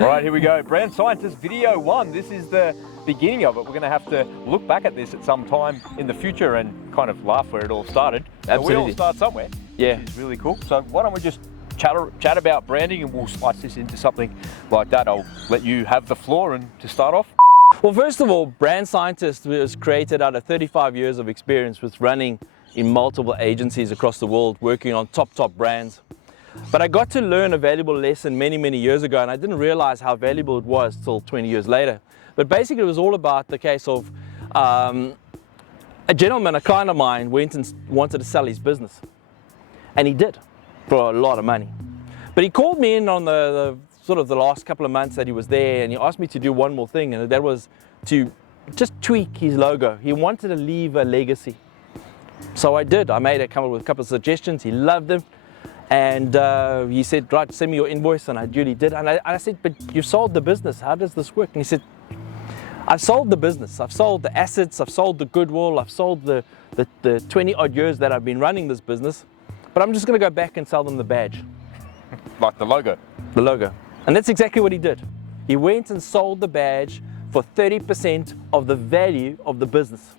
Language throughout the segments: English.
All right, here we go. Brand Scientist Video 1. This is the beginning of it. We're going to have to look back at this at some time in the future and kind of laugh where it all started. Absolutely. But we all start somewhere, Yeah. which is really cool. So why don't we just chat about branding, and we'll slice this into something like that. I'll let you have the floor and to start off. Well, first of all, Brand Scientist was created out of 35 years of experience with running in multiple agencies across the world, working on top brands. But I got to learn a valuable lesson many years ago, and I didn't realize how valuable it was till 20 years later. But basically it was all about the case of a gentleman, a client of mine, went and wanted to sell his business. And he did, for a lot of money. But he called me in on the sort of the last couple of months that he was there, and he asked me to do one more thing, and that was to just tweak his logo. He wanted to leave a legacy. So I did. I come up with a couple of suggestions. He loved them. And he said, right, send me your invoice, and I duly did. And I said, but you sold the business, how does this work? And he said, I've sold the business, I've sold the assets, I've sold the goodwill, I've sold the 20 odd years that I've been running this business, but I'm just gonna go back and sell them the badge. Like the logo? The logo. And that's exactly what he did. He went and sold the badge for 30% of the value of the business.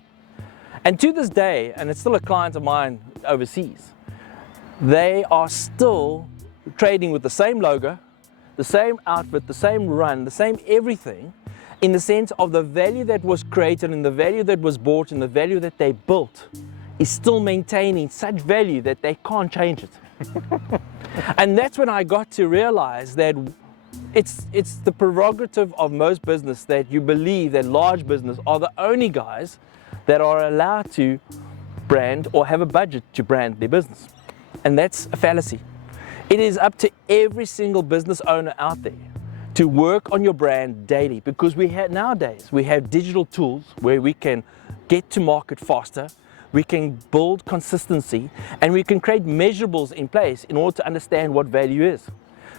And to this day, and it's still a client of mine overseas, they are still trading with the same logo, the same outfit, the same run, the same everything, in the sense of the value that was created and the value that was bought and the value that they built is still maintaining such value that they can't change it. And that's when I got to realize that it's the prerogative of most business that you believe that large business are the only guys that are allowed to brand or have a budget to brand their business. And that's a fallacy. It is up to every single business owner out there to work on your brand daily, because nowadays we have digital tools where we can get to market faster, we can build consistency, and we can create measurables in place in order to understand what value is.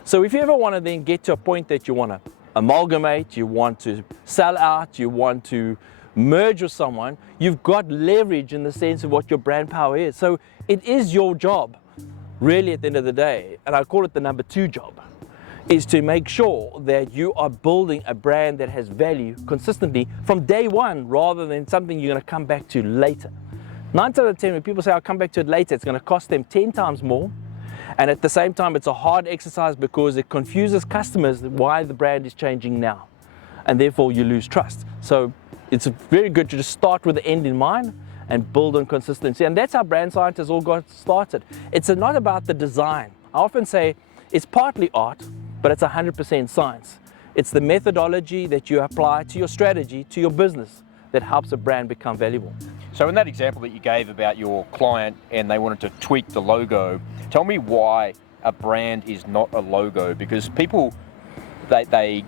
So if you ever want to then get to a point that you want to amalgamate, you want to sell out, you want to merge with someone, you've got leverage in the sense of what your brand power is. So it is your job, really, at the end of the day, and I call it the number 2 job, is to make sure that you are building a brand that has value consistently from day one, rather than something you're going to come back to later. 9 out of 10, when people say I'll come back to it later, it's going to cost them 10 times more. And at the same time, it's a hard exercise because it confuses customers why the brand is changing now. And therefore you lose trust. So it's very good to just start with the end in mind and build on consistency. And that's how Brand Scientists all got started. It's not about the design. I often say it's partly art, but it's 100% science. It's the methodology that you apply to your strategy, to your business, that helps a brand become valuable. So in that example that you gave about your client and they wanted to tweak the logo, tell me why a brand is not a logo, because people, they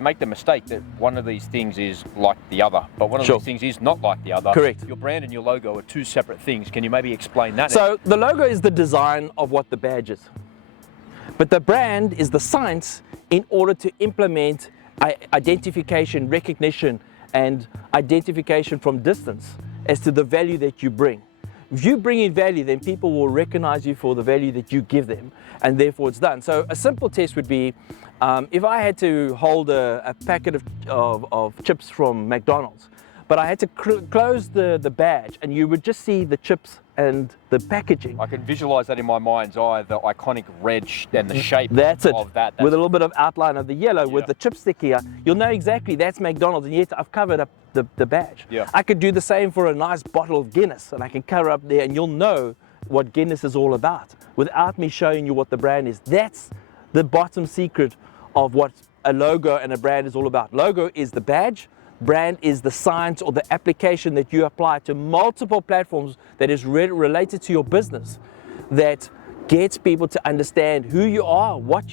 make the mistake that one of these things is like the other, but one of these things is not like the other. Correct. Your brand and your logo are 2 separate things. Can you maybe explain that? So the logo is the design of what the badge is, but the brand is the science in order to implement identification, recognition, and identification from distance as to the value that you bring. If you bring in value, then people will recognize you for the value that you give them, and therefore it's done. So a simple test would be, if I had to hold a packet of chips from McDonald's, but I had to close the badge, and you would just see the chips and the packaging. I can visualize that in my mind's eye, the iconic red and the shape of that. With a little bit of outline of the yellow, with the chipstick here, you'll know exactly that's McDonald's, and yet I've covered up the badge. Yeah. I could do the same for a nice bottle of Guinness, and I can cover up there, and you'll know what Guinness is all about without me showing you what the brand is. That's the bottom secret of what a logo and a brand is all about. Logo is the badge. Brand is the science or the application that you apply to multiple platforms that is related to your business, that gets people to understand who you are, and what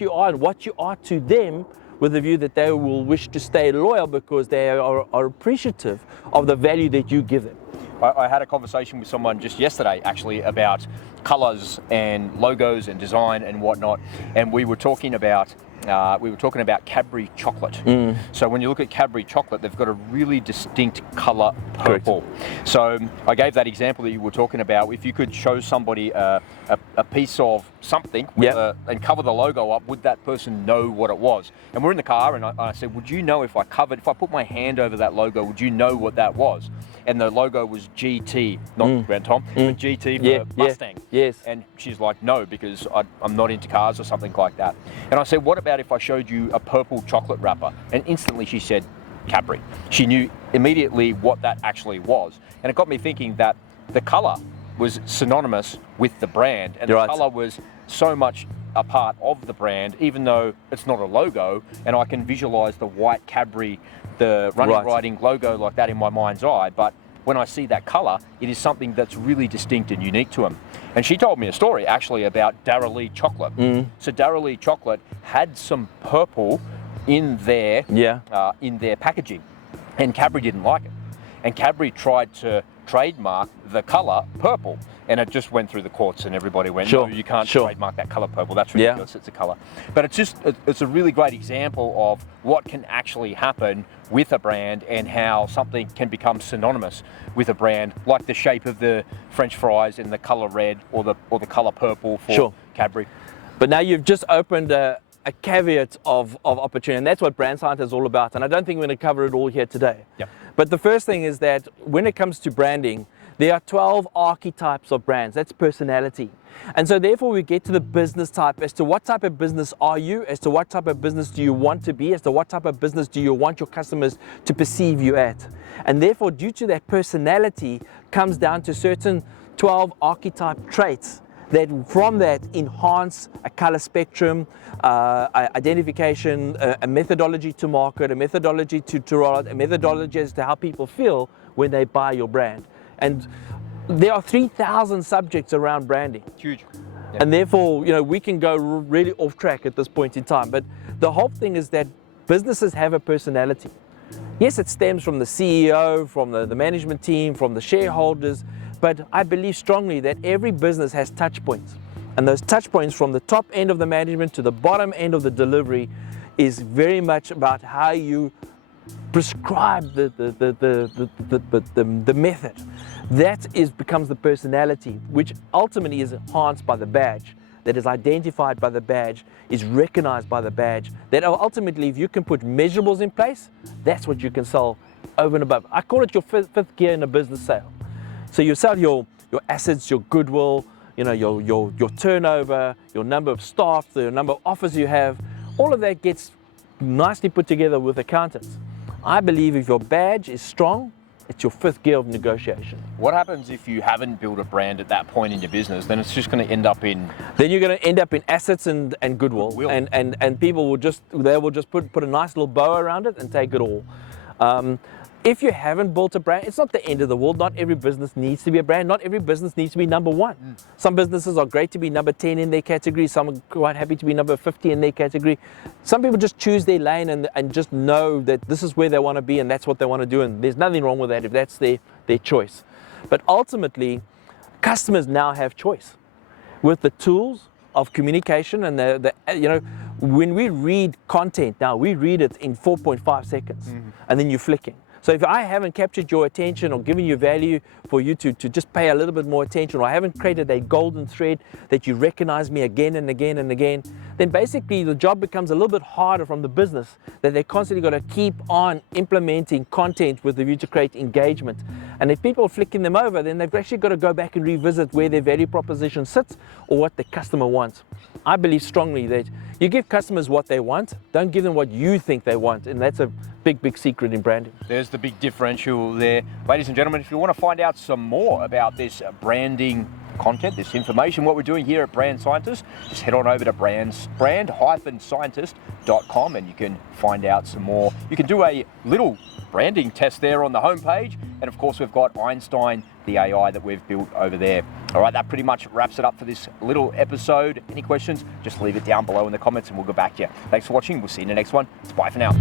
you are to them, with a view that they will wish to stay loyal because they are appreciative of the value that you give them. I had a conversation with someone just yesterday actually about colors and logos and design and whatnot, and we were talking about we were talking about Cadbury chocolate. So when you look at Cadbury chocolate, they've got a really distinct colour purple. Correct. So I gave that example that you were talking about. If you could show somebody a piece of something with and cover the logo up, would that person know what it was? And we're in the car, and I said, would you know if I put my hand over that logo, would you know what that was? And the logo was GT, not Grand Thom, but GT for Mustang. Yes. And she's like, no, because I'm not into cars or something like that. And I said, what about if I showed you a purple chocolate wrapper? And instantly she said, Cadbury. She knew immediately what that actually was. And it got me thinking that the colour was synonymous with the brand, and the colour was so much a part of the brand, even though it's not a logo, and I can visualise the white Cadbury, the running riding logo like that in my mind's eye, but when I see that colour, it is something that's really distinct and unique to them. And she told me a story actually about Dara Lee chocolate. So Dara Lee chocolate had some purple in their packaging, and Cadbury didn't like it. And Cadbury tried to trademark the colour purple, and it just went through the courts, and everybody went, no, you can't trademark that colour purple, that's ridiculous, it's a colour. But it's a really great example of what can actually happen with a brand and how something can become synonymous with a brand, like the shape of the French fries in the colour red or the colour purple for Cadbury. But now you've just opened a caveat of opportunity, and that's what Brand Science is all about, and I don't think we're going to cover it all here today. But the first thing is that when it comes to branding, there are 12 archetypes of brands. That's personality. And so therefore we get to the business type, as to what type of business are you, as to what type of business do you want to be, as to what type of business do you want your customers to perceive you at. And therefore, due to that personality comes down to certain 12 archetype traits that from that enhance a color spectrum, identification, a methodology to market, a methodology to roll out, a methodology as to how people feel when they buy your brand. And there are 3,000 subjects around branding. Huge. And therefore, we can go really off track at this point in time. But the whole thing is that businesses have a personality. Yes, it stems from the CEO, from the management team, from the shareholders, but I believe strongly that every business has touch points. And those touch points from the top end of the management to the bottom end of the delivery is very much about how you prescribe the method. That becomes the personality, which ultimately is enhanced by the badge, that is identified by the badge, is recognized by the badge, that ultimately if you can put measurables in place, that's what you can sell over and above. I call it your fifth gear in a business sale. So you sell your assets, your goodwill, your turnover, your number of staff, the number of offers you have, all of that gets nicely put together with accountants. I believe if your badge is strong, it's your fifth gear of negotiation. What happens if you haven't built a brand at that point in your business? Then it's just going to end up in... Then you're going to end up in assets and goodwill. And people will just put a nice little bow around it and take it all. If you haven't built a brand, it's not the end of the world. Not every business needs to be a brand. Not every business needs to be number one. Some businesses are great to be number 10 in their category. Some are quite happy to be number 50 in their category. Some people just choose their lane and just know that this is where they want to be and that's what they want to do. And there's nothing wrong with that if that's their choice. But ultimately, customers now have choice with the tools of communication and when we read content now, we read it in 4.5 seconds and then you're flicking. So if I haven't captured your attention or given you value for you to just pay a little bit more attention, or I haven't created a golden thread that you recognize me again and again and again, then basically the job becomes a little bit harder from the business, that they constantly got to keep on implementing content with the view to create engagement. And if people are flicking them over, then they've actually got to go back and revisit where their value proposition sits or what the customer wants. I believe strongly that you give customers what they want, don't give them what you think they want, and that's a big secret in branding. There's the big differential there. Ladies and gentlemen, if you want to find out some more about this branding content, this information, what we're doing here at Brand Scientist, just head on over to brand-scientist.com and you can find out some more. You can do a little branding test there on the homepage, and of course we've got Einstein, the AI that we've built over there. All right, that pretty much wraps it up for this little episode. Any questions, just leave it down below in the comments and we'll get back to you. Thanks for watching. We'll see you in the next one. It's bye for now.